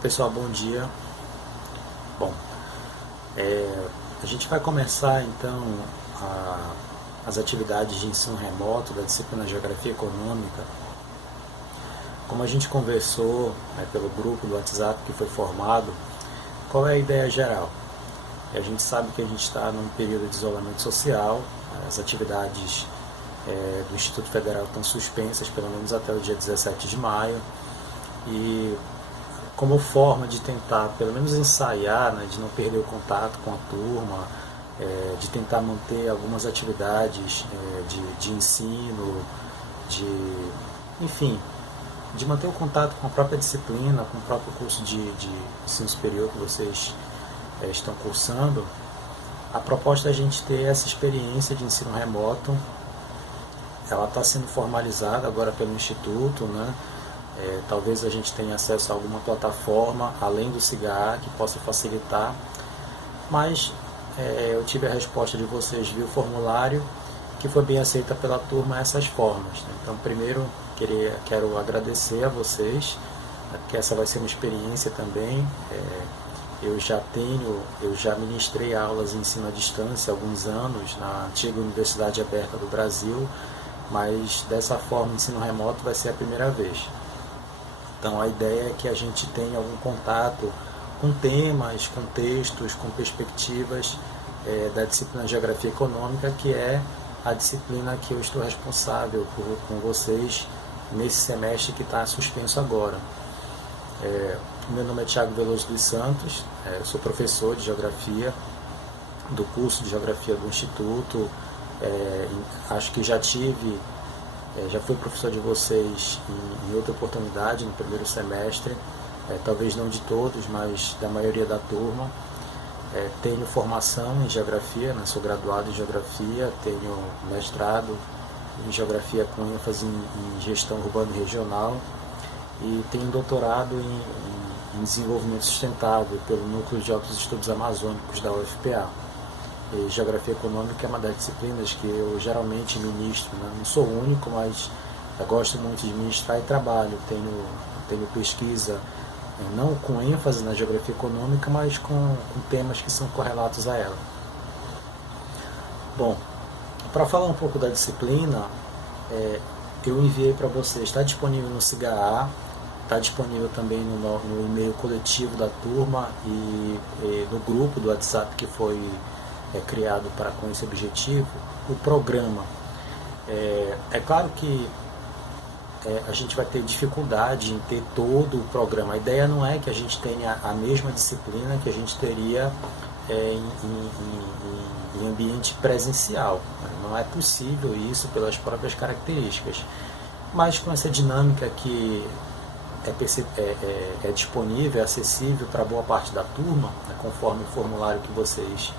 Pessoal, bom dia. Bom, a gente vai começar então as atividades de ensino remoto da disciplina Geografia Econômica. Como a gente conversou pelo grupo do WhatsApp que foi formado, qual é a ideia geral? A gente sabe que a gente está num período de isolamento social, as atividades do Instituto Federal estão suspensas pelo menos até o dia 17 de maio, e como forma de tentar, pelo menos ensaiar, de não perder o contato com a turma, de tentar manter algumas atividades de ensino, enfim, de manter o contato com a própria disciplina, com o próprio curso de ensino superior que vocês estão cursando. A proposta é a gente ter essa experiência de ensino remoto. Ela está sendo formalizada agora pelo Instituto, talvez a gente tenha acesso a alguma plataforma, além do SIGA, que possa facilitar, mas eu tive a resposta de vocês via o formulário, que foi bem aceita pela turma essas formas. Então, primeiro, quero agradecer a vocês, porque essa vai ser uma experiência também. Eu já ministrei aulas em ensino à distância há alguns anos, na antiga Universidade Aberta do Brasil, mas dessa forma, ensino remoto vai ser a primeira vez. Então a ideia é que a gente tenha algum contato com temas, com textos, com perspectivas da disciplina Geografia Econômica, que é a disciplina que eu estou responsável com vocês nesse semestre que está suspenso agora. Meu nome é Thiago Veloso dos Santos, eu sou professor de Geografia do curso de Geografia do Instituto, acho que já fui professor de vocês em outra oportunidade, no primeiro semestre, talvez não de todos, mas da maioria da turma. Tenho formação em Geografia, sou graduado em Geografia, tenho mestrado em Geografia com ênfase em Gestão Urbana e Regional, e tenho doutorado em Desenvolvimento Sustentável pelo Núcleo de Altos Estudos Amazônicos da UFPA. E Geografia Econômica é uma das disciplinas que eu geralmente ministro, Não sou o único, mas eu gosto muito de ministrar e trabalho. Tenho pesquisa, não com ênfase na Geografia Econômica, mas com temas que são correlatos a ela. Bom, para falar um pouco da disciplina, eu enviei para vocês, está disponível no SIGA, está disponível também no e-mail coletivo da turma e no grupo do WhatsApp que foi criado com esse objetivo, o programa. É claro que a gente vai ter dificuldade em ter todo o programa. A ideia não é que a gente tenha a mesma disciplina que a gente teria em ambiente presencial. Não é possível isso pelas próprias características. Mas com essa dinâmica que é disponível, é acessível para boa parte da turma, conforme o formulário que vocês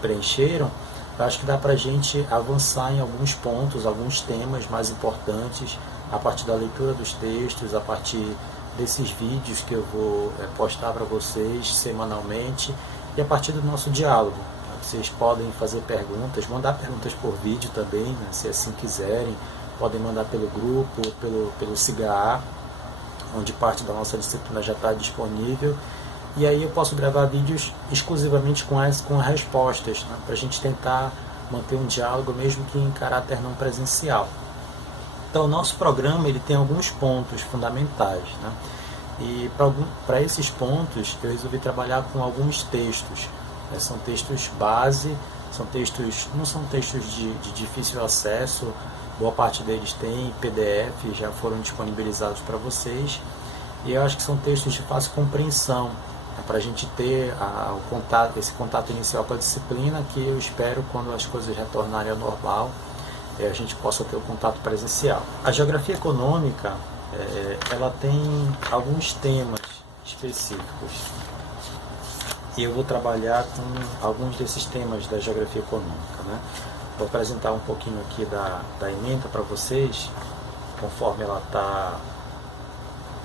preencheram, eu acho que dá para a gente avançar em alguns pontos, alguns temas mais importantes, a partir da leitura dos textos, a partir desses vídeos que eu vou postar para vocês semanalmente, e a partir do nosso diálogo. Vocês podem fazer perguntas, mandar perguntas por vídeo também, se assim quiserem, podem mandar pelo grupo, pelo SIGA, onde parte da nossa disciplina já está disponível. E aí eu posso gravar vídeos exclusivamente com respostas, para a gente tentar manter um diálogo, mesmo que em caráter não presencial. Então o nosso programa ele tem alguns pontos fundamentais, e para esses pontos eu resolvi trabalhar com alguns textos. São textos base, não são textos de difícil acesso, boa parte deles tem PDF, já foram disponibilizados para vocês, e eu acho que são textos de fácil compreensão, para a gente ter esse contato inicial com a disciplina, que eu espero, quando as coisas retornarem ao normal, a gente possa ter o contato presencial. A Geografia Econômica, ela tem alguns temas específicos, e eu vou trabalhar com alguns desses temas da Geografia Econômica. Vou apresentar um pouquinho aqui da ementa para vocês, conforme ela está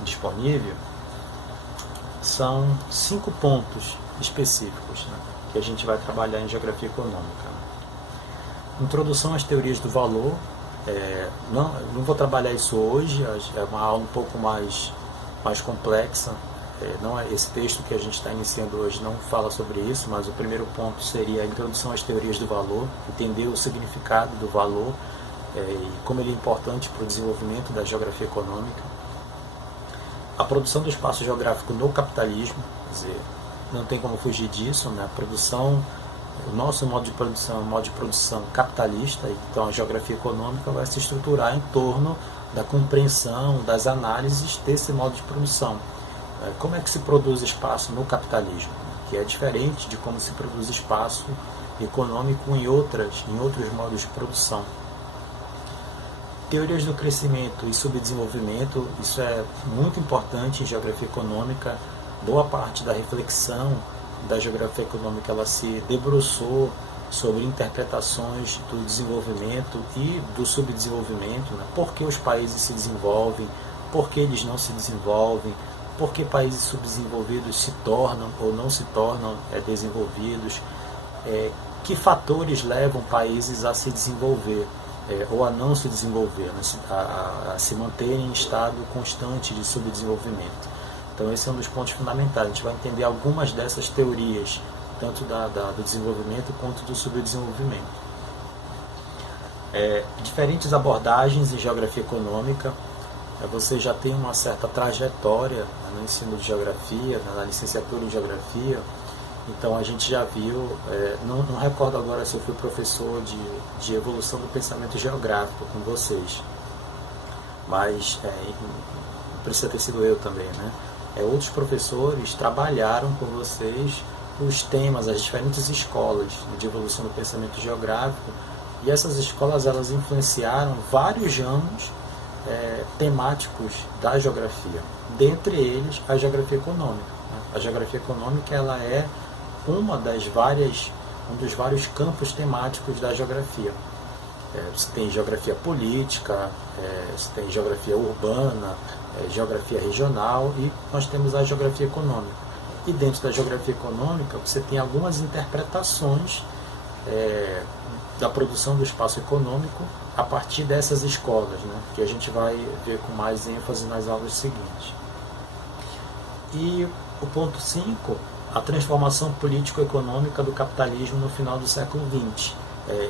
disponível. São 5 pontos específicos que a gente vai trabalhar em Geografia Econômica. Introdução às teorias do valor. Não vou trabalhar isso hoje, é uma aula um pouco mais complexa, não é, esse texto que a gente está iniciando hoje não fala sobre isso, mas o primeiro ponto seria a introdução às teorias do valor, entender o significado do valor e como ele é importante para o desenvolvimento da geografia econômica. A produção do espaço geográfico no capitalismo, quer dizer, não tem como fugir disso, né? A produção, o nosso modo de produção é um modo de produção capitalista, então a geografia econômica vai se estruturar em torno da compreensão, das análises desse modo de produção. Como é que se produz espaço no capitalismo, que é diferente de como se produz espaço econômico em outros modos de produção. Teorias do crescimento e subdesenvolvimento, isso é muito importante em geografia econômica. Boa parte da reflexão da geografia econômica ela se debruçou sobre interpretações do desenvolvimento e do subdesenvolvimento, né? Por que os países se desenvolvem, por que eles não se desenvolvem, por que países subdesenvolvidos se tornam ou não se tornam desenvolvidos, que fatores levam países a se desenvolver ou a não se desenvolver, né? a se manterem em estado constante de subdesenvolvimento. Então esse é um dos pontos fundamentais. A gente vai entender algumas dessas teorias, tanto do desenvolvimento quanto do subdesenvolvimento. Diferentes abordagens em geografia econômica. Você já tem uma certa trajetória no ensino de geografia, na licenciatura em geografia. Então a gente já viu, não recordo agora se eu fui professor de evolução do pensamento geográfico com vocês, mas precisa ter sido eu também, né? Outros professores trabalharam com vocês os temas, as diferentes escolas de evolução do pensamento geográfico, e essas escolas elas influenciaram vários ramos temáticos da geografia, dentre eles a geografia econômica, né? A geografia econômica ela é um dos vários campos temáticos da geografia. Você tem geografia política, você tem geografia urbana, geografia regional, e nós temos a geografia econômica. E dentro da geografia econômica você tem algumas interpretações da produção do espaço econômico a partir dessas escolas, né, que a gente vai ver com mais ênfase nas aulas seguintes. E o ponto 5, a transformação político-econômica do capitalismo no final do século XX.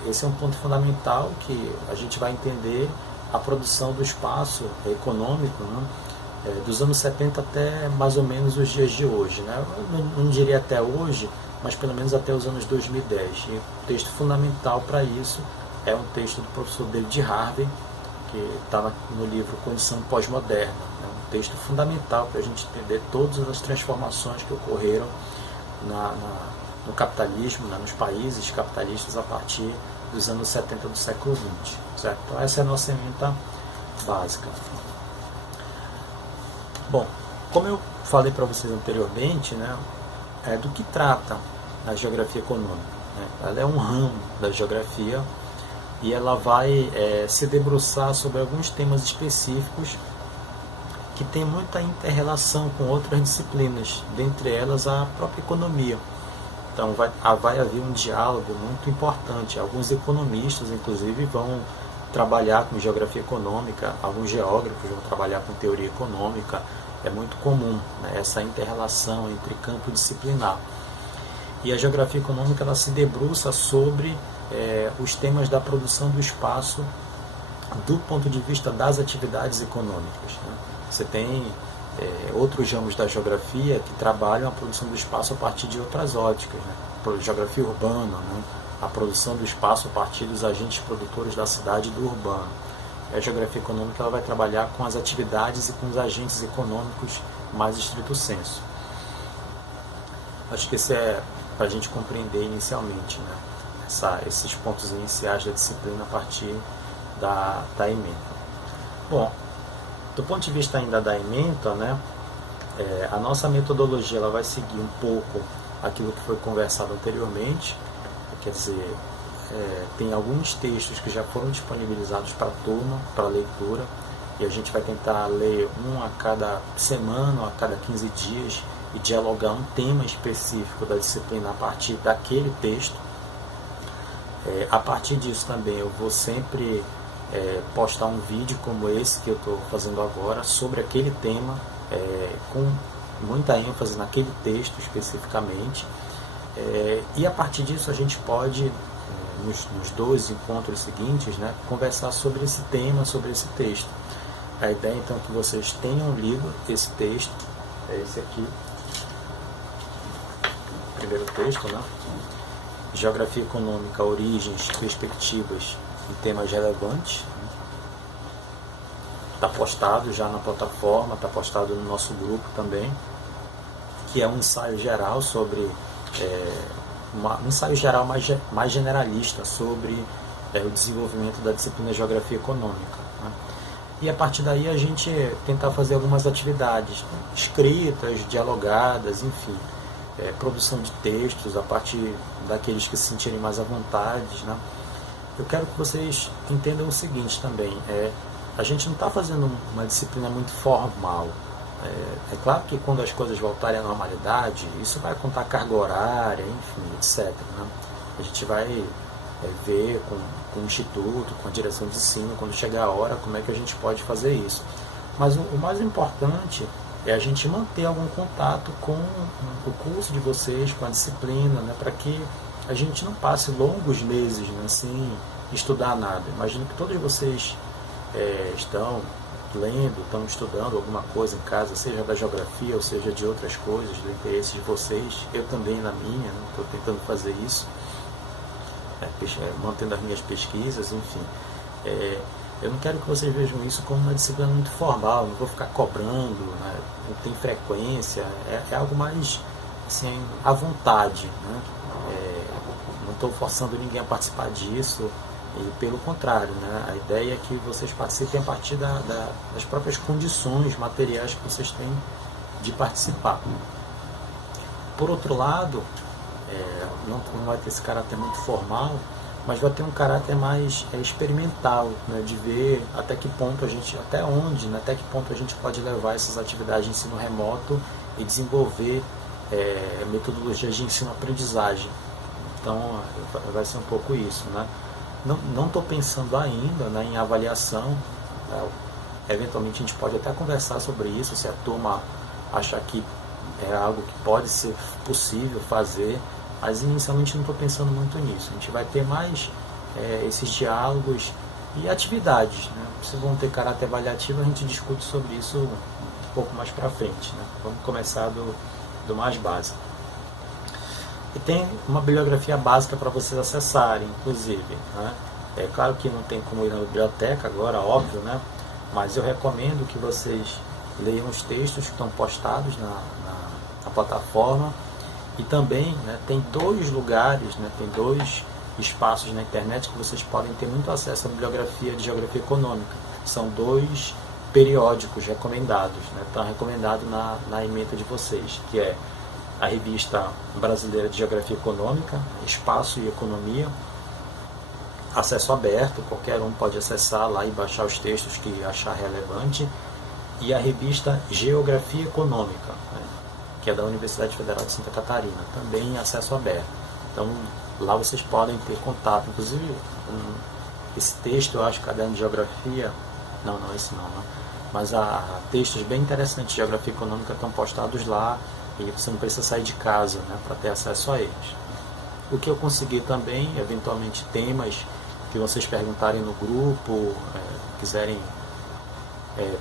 Esse é um ponto fundamental, que a gente vai entender a produção do espaço econômico, né, dos anos 70 até mais ou menos os dias de hoje, né? Eu não diria até hoje, mas pelo menos até os anos 2010. E o texto fundamental para isso é um texto do professor David Harvey, que está no livro Condição Pós-Moderna. É um texto fundamental para a gente entender todas as transformações que ocorreram no capitalismo, né, nos países capitalistas a partir dos anos 70 do século XX. Certo? Então essa é a nossa ementa básica. Bom, como eu falei para vocês anteriormente, né, do que trata a geografia econômica, né? Ela é um ramo da geografia e ela vai se debruçar sobre alguns temas específicos que têm muita inter-relação com outras disciplinas, dentre elas a própria economia. Então vai haver um diálogo muito importante. Alguns economistas, inclusive, vão trabalhar com geografia econômica, alguns geógrafos vão trabalhar com teoria econômica. É muito comum, né, essa inter-relação entre campo disciplinar. E a geografia econômica ela se debruça sobre os temas da produção do espaço do ponto de vista das atividades econômicas, né? Você tem outros ramos da geografia que trabalham a produção do espaço a partir de outras óticas, né? Geografia urbana, né? A produção do espaço a partir dos agentes produtores da cidade e do urbano. E a geografia econômica ela vai trabalhar com as atividades e com os agentes econômicos mais estrito senso. Acho que esse é para a gente compreender inicialmente, né? Esses pontos iniciais da disciplina a partir da ementa. Bom, do ponto de vista ainda da ementa, né, a nossa metodologia ela vai seguir um pouco aquilo que foi conversado anteriormente, quer dizer, tem alguns textos que já foram disponibilizados para a turma, para leitura, e a gente vai tentar ler um a cada semana, ou a cada 15 dias, e dialogar um tema específico da disciplina a partir daquele texto. A partir disso também eu vou sempre postar um vídeo como esse que eu estou fazendo agora sobre aquele tema, com muita ênfase naquele texto especificamente, e a partir disso a gente pode, nos 2 encontros seguintes, né, conversar sobre esse tema, sobre esse texto. A ideia então é que vocês tenham lido esse texto, é esse aqui, o primeiro texto, né? Geografia Econômica, Origens, Perspectivas e Temas Relevantes. Está postado já na plataforma, está postado no nosso grupo também, que é um ensaio geral sobre, um ensaio geral mais generalista sobre o desenvolvimento da disciplina de Geografia Econômica, né? E a partir daí a gente tentar fazer algumas atividades escritas, dialogadas, enfim, produção de textos a partir daqueles que se sentirem mais à vontade, né? Eu quero que vocês entendam o seguinte também, a gente não está fazendo uma disciplina muito formal. É claro que quando as coisas voltarem à normalidade, isso vai contar carga horária, enfim, etc, né? A gente vai ver com o Instituto, com a direção de ensino, quando chegar a hora, como é que a gente pode fazer isso. Mas o mais importante é a gente manter algum contato com o curso de vocês, com a disciplina, né, para que a gente não passe longos meses, né, sem estudar nada. Imagino que todos vocês estão lendo, estão estudando alguma coisa em casa, seja da geografia ou seja de outras coisas, do interesse de vocês. Eu também na minha, estou tentando fazer isso, mantendo as minhas pesquisas, enfim. Eu não quero que vocês vejam isso como uma disciplina muito formal, não vou ficar cobrando, né, não tem frequência, é algo mais assim, à vontade, né? Não estou forçando ninguém a participar disso, e pelo contrário, né, a ideia é que vocês participem a partir das próprias condições materiais que vocês têm de participar. Por outro lado, não vai ter esse caráter muito formal, mas vai ter um caráter mais experimental, né, de ver até que ponto até que ponto a gente pode levar essas atividades de ensino remoto e desenvolver metodologias de ensino-aprendizagem. Então, vai ser um pouco isso, né? Não estou pensando ainda, né, em avaliação, né? Eventualmente a gente pode até conversar sobre isso, se a turma achar que é algo que pode ser possível fazer, mas inicialmente não estou pensando muito nisso. A gente vai ter mais esses diálogos e atividades, né? Se vão ter caráter avaliativo, a gente discute sobre isso um pouco mais para frente, né? Vamos começar do mais básico. E tem uma bibliografia básica para vocês acessarem, inclusive, né? É claro que não tem como ir na biblioteca agora, óbvio, né? Mas eu recomendo que vocês leiam os textos que estão postados na plataforma. E também, né, tem 2 lugares, né, tem 2 espaços na internet que vocês podem ter muito acesso à bibliografia de Geografia Econômica. São 2 periódicos recomendados, né? Está recomendado na ementa de vocês, que é a Revista Brasileira de Geografia Econômica, Espaço e Economia, acesso aberto, qualquer um pode acessar lá e baixar os textos que achar relevante, e a Revista Geografia Econômica, né, que é da Universidade Federal de Santa Catarina, também em acesso aberto. Então, lá vocês podem ter contato, inclusive, esse texto, eu acho, Caderno de Geografia, não, esse não, né? Mas textos bem interessantes de Geografia Econômica estão postados lá, e você não precisa sair de casa, né, para ter acesso a eles. O que eu consegui também, eventualmente, temas que vocês perguntarem no grupo, quiserem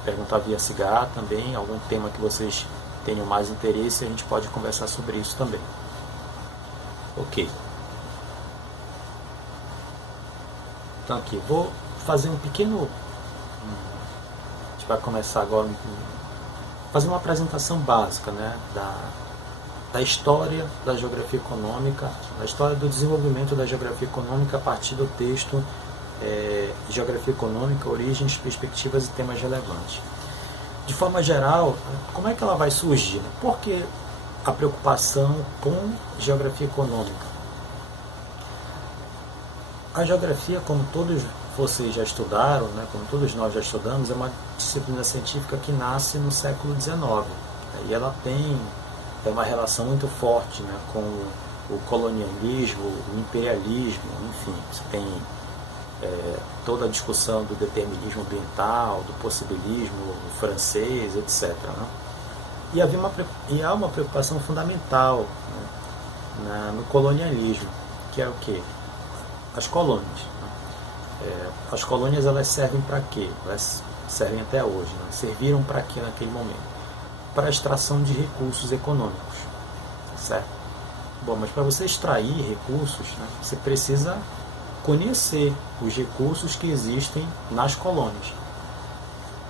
perguntar via cigar também, algum tema que vocês tenham mais interesse, a gente pode conversar sobre isso também. Ok. Então aqui, vou fazer um pequeno... A gente vai começar agora fazer uma apresentação básica, né, da história da geografia econômica, da história do desenvolvimento da geografia econômica a partir do texto Geografia Econômica, Origens, Perspectivas e Temas Relevantes. De forma geral, como é que ela vai surgir? Por que a preocupação com geografia econômica? A geografia, como todos vocês já estudaram, né, como todos nós já estudamos, é uma disciplina científica que nasce no século XIX. E ela tem uma relação muito forte, né, com o colonialismo, o imperialismo, enfim. Você tem toda a discussão do determinismo ambiental, do possibilismo francês, etc., né? E há uma preocupação fundamental, né, no colonialismo, que é o quê? As colônias. As colônias, elas servem para quê? Elas servem até hoje, né? Serviram para quê naquele momento? Para a extração de recursos econômicos, certo? Bom, mas para você extrair recursos, né, você precisa conhecer os recursos que existem nas colônias.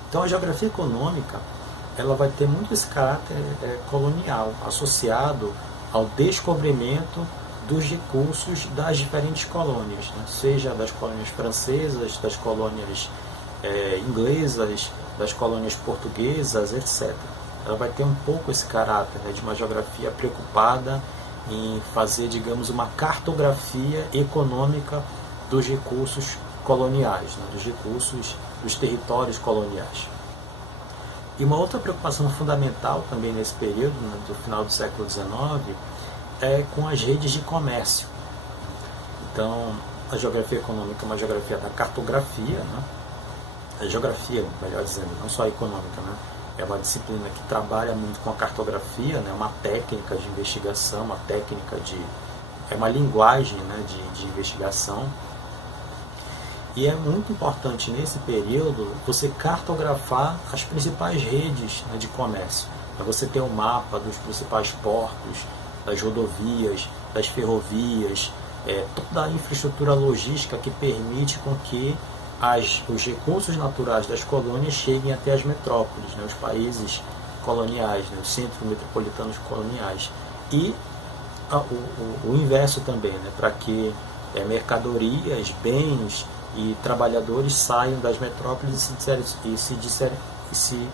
Então a geografia econômica, ela vai ter muito esse caráter colonial, associado ao descobrimento dos recursos das diferentes colônias, né? Seja das colônias francesas, das colônias inglesas, das colônias portuguesas, etc. Ela vai ter um pouco esse caráter, né, de uma geografia preocupada em fazer, digamos, uma cartografia econômica dos recursos coloniais, né, dos recursos dos territórios coloniais. E uma outra preocupação fundamental também nesse período, né, do final do século XIX, é com as redes de comércio. Então, a geografia econômica é uma geografia da cartografia, né? A geografia, melhor dizendo, não só a econômica, né? É uma disciplina que trabalha muito com a cartografia, né? Uma técnica de investigação, é uma linguagem, né, de investigação. E é muito importante nesse período você cartografar as principais redes, né, de comércio. Para você ter um mapa dos principais portos, das rodovias, das ferrovias, toda a infraestrutura logística que permite com que os recursos naturais das colônias cheguem até as metrópoles, né, os países coloniais, né, os centros metropolitanos coloniais. E o inverso também, né, para que mercadorias, bens e trabalhadores saiam das metrópoles e se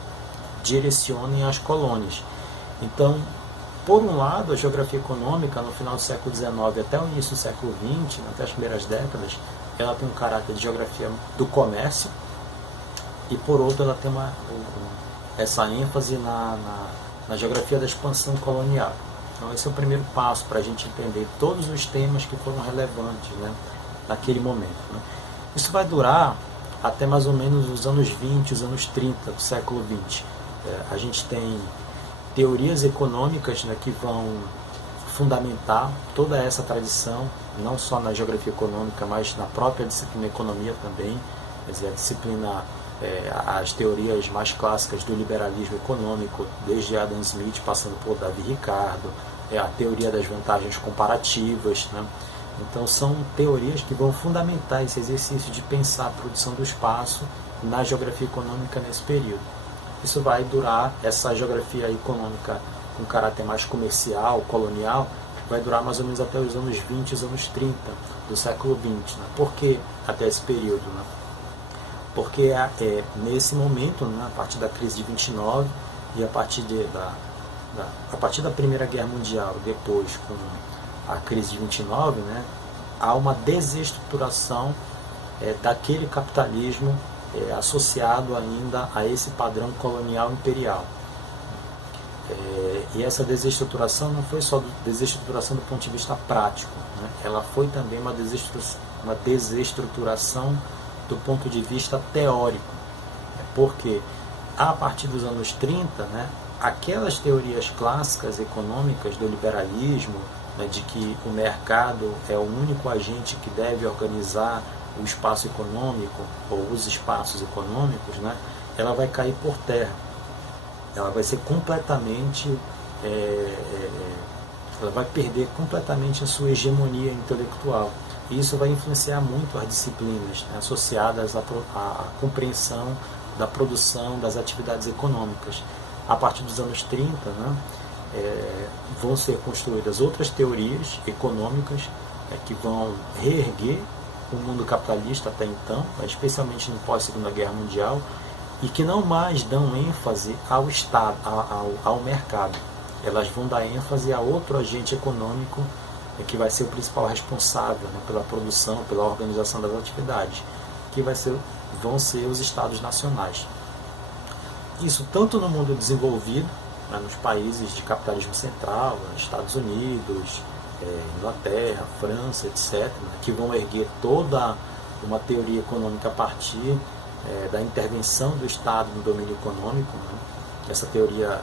direcionem às colônias. Então, por um lado, a geografia econômica, no final do século XIX até o início do século XX, até as primeiras décadas, ela tem um caráter de geografia do comércio, e por outro, ela tem essa ênfase na geografia da expansão colonial. Então, esse é o primeiro passo para a gente entender todos os temas que foram relevantes, né, naquele momento, né. Isso vai durar até mais ou menos os anos 20, os anos 30 do século XX. A gente tem teorias econômicas, né, que vão fundamentar toda essa tradição, não só na geografia econômica, mas na própria disciplina economia também. Quer dizer, a disciplina, as teorias mais clássicas do liberalismo econômico, desde Adam Smith, passando por Davi Ricardo, a teoria das vantagens comparativas, né? Então são teorias que vão fundamentar esse exercício de pensar a produção do espaço na geografia econômica nesse período. Isso vai durar, essa geografia econômica com caráter mais comercial, colonial, vai durar mais ou menos até os anos 20, os anos 30 do século XX. Né? Por que até esse período? Né? Porque nesse momento, né, a partir da crise de 29 e a partir da Primeira Guerra Mundial, depois com a crise de 29, né, há uma desestruturação daquele capitalismo associado ainda a esse padrão colonial imperial. E essa desestruturação não foi só desestruturação do ponto de vista prático, né? Ela foi também uma desestruturação do ponto de vista teórico, porque a partir dos anos 30, né, aquelas teorias clássicas econômicas do liberalismo, né, de que o mercado é o único agente que deve organizar o espaço econômico ou os espaços econômicos, né, ela vai cair por terra. Ela vai ser completamente, ela vai perder completamente a sua hegemonia intelectual. E isso vai influenciar muito as disciplinas, né, associadas à compreensão da produção das atividades econômicas. A partir dos anos 30, né, vão ser construídas outras teorias econômicas que vão reerguer o mundo capitalista até então, especialmente no pós-Segunda Guerra Mundial, e que não mais dão ênfase ao Estado, ao mercado. Elas vão dar ênfase a outro agente econômico que vai ser o principal responsável, né, pela produção, pela organização das atividades, que vão ser os Estados nacionais. Isso tanto no mundo desenvolvido, né, nos países de capitalismo central, Estados Unidos, Inglaterra, França, etc., né, que vão erguer toda uma teoria econômica a partir da intervenção do Estado no domínio econômico, né? Essa teoria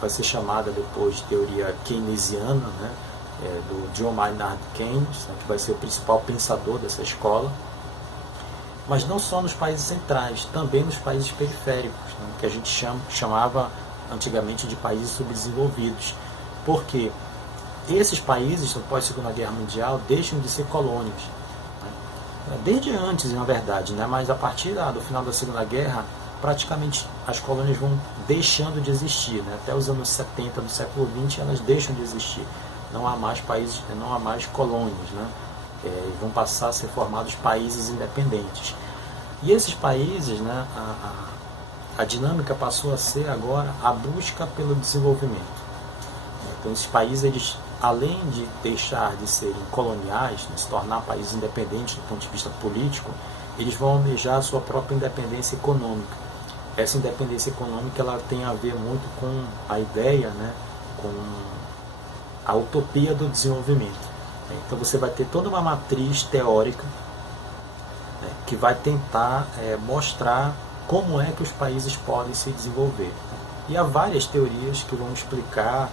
vai ser chamada depois de teoria keynesiana, né, do John Maynard Keynes, né, que vai ser o principal pensador dessa escola. Mas não só nos países centrais, também nos países periféricos, né, que a gente chamava antigamente de países subdesenvolvidos. Porque esses países, no pós-Segunda Guerra Mundial, deixam de ser colônias. Né? Desde antes, na verdade, né? Mas a partir do final da Segunda Guerra, praticamente as colônias vão deixando de existir. Né? Até os anos 70 do século XX, elas deixam de existir. Não há mais países, não há mais colônias, né? Vão passar a ser formados países independentes. E esses países, né, a dinâmica passou a ser agora a busca pelo desenvolvimento. Então esses países, eles, além de deixar de serem coloniais, de se tornar países independentes do ponto de vista político, eles vão almejar a sua própria independência econômica. Essa independência econômica, ela tem a ver muito com a ideia, né, com a utopia do desenvolvimento. Então você vai ter toda uma matriz teórica, né, que vai tentar mostrar como é que os países podem se desenvolver. E há várias teorias que vão explicar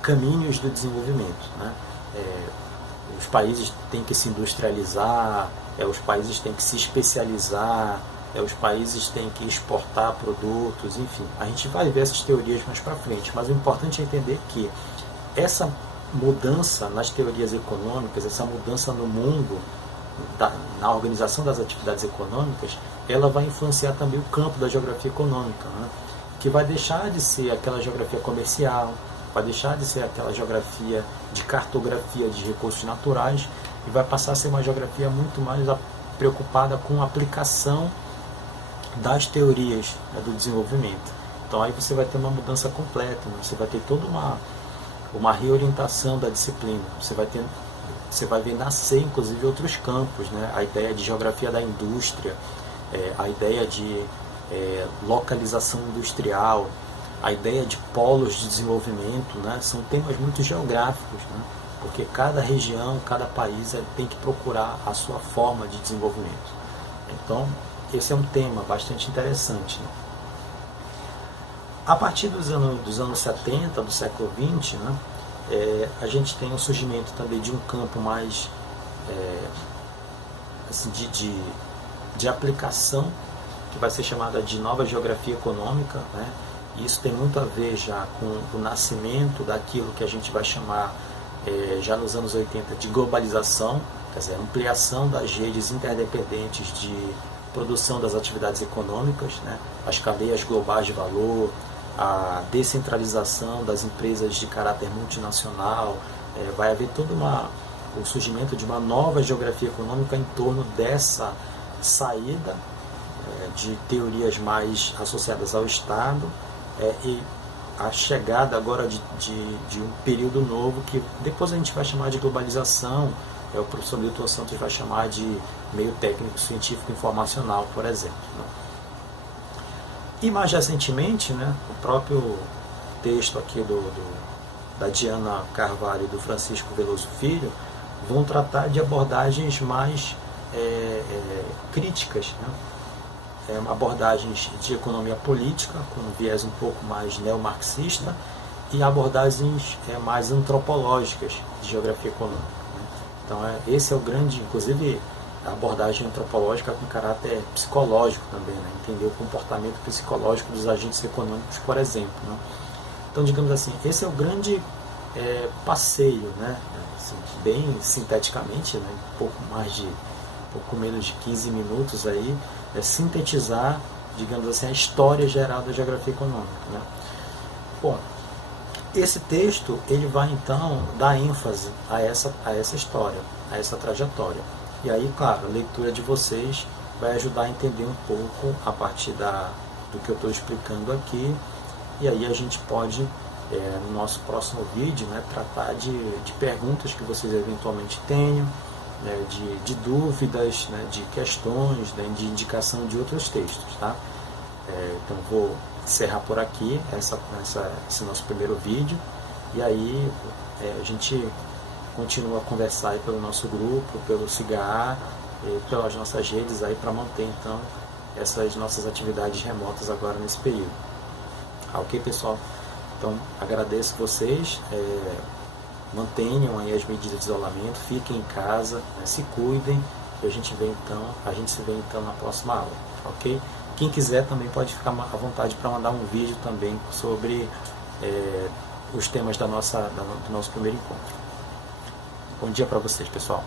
caminhos do desenvolvimento. Né? Os países têm que se industrializar, os países têm que se especializar, os países têm que exportar produtos, enfim. A gente vai ver essas teorias mais para frente, mas o importante é entender que essa mudança nas teorias econômicas, essa mudança no mundo, na organização das atividades econômicas, ela vai influenciar também o campo da geografia econômica, né? Que vai deixar de ser aquela geografia comercial, vai deixar de ser aquela geografia de cartografia de recursos naturais e vai passar a ser uma geografia muito mais preocupada com a aplicação das teorias, né, do desenvolvimento. Então aí você vai ter uma mudança completa, né? Você vai ter toda uma reorientação da disciplina, você vai ver nascer inclusive outros campos, né? A ideia de geografia da indústria, a ideia de localização industrial, a ideia de polos de desenvolvimento, né? São temas muito geográficos, né? Porque cada região, cada país tem que procurar a sua forma de desenvolvimento. Então, esse é um tema bastante interessante, né? A partir dos anos 70, do século XX, né, a gente tem o surgimento também de um campo mais assim, de aplicação, que vai ser chamada de nova geografia econômica, né? E isso tem muito a ver já com o nascimento daquilo que a gente vai chamar, já nos anos 80, de globalização, quer dizer, ampliação das redes interdependentes de produção das atividades econômicas, né? As cadeias globais de valor, a descentralização das empresas de caráter multinacional, vai haver todo o surgimento de uma nova geografia econômica em torno dessa saída de teorias mais associadas ao Estado e a chegada agora de um período novo que depois a gente vai chamar de globalização, o professor Milton Santos vai chamar de meio técnico científico informacional, por exemplo, né? E mais recentemente, né, o próprio texto aqui da Diana Carvalho e do Francisco Veloso Filho vão tratar de abordagens mais críticas, né? Abordagens de economia política, com um viés um pouco mais neomarxista, e abordagens mais antropológicas de geografia econômica, né? Então, esse é o grande, inclusive, a abordagem antropológica com caráter psicológico também, né? Entender o comportamento psicológico dos agentes econômicos, por exemplo, né? Então, digamos assim, esse é o grande passeio, né? Assim, bem sinteticamente, né? pouco menos de 15 minutos aí, sintetizar, digamos assim, a história geral da geografia econômica, né? Bom, esse texto ele vai então dar ênfase a essa história, a essa trajetória. E aí, claro, a leitura de vocês vai ajudar a entender um pouco a partir do que eu estou explicando aqui. E aí a gente pode, no nosso próximo vídeo, né, tratar de perguntas que vocês eventualmente tenham, né, de dúvidas, né, de questões, né, de indicação de outros textos, tá? Então vou encerrar por aqui esse nosso primeiro vídeo. E aí a gente continua a conversar aí pelo nosso grupo, pelo CIGA, pelas nossas redes aí para manter então essas nossas atividades remotas agora nesse período. Ok, pessoal? Então, agradeço vocês, mantenham aí as medidas de isolamento, fiquem em casa, né, se cuidem, e a gente se vê então na próxima aula, ok? Quem quiser também pode ficar à vontade para mandar um vídeo também sobre os temas do nosso primeiro encontro. Bom dia para vocês, pessoal.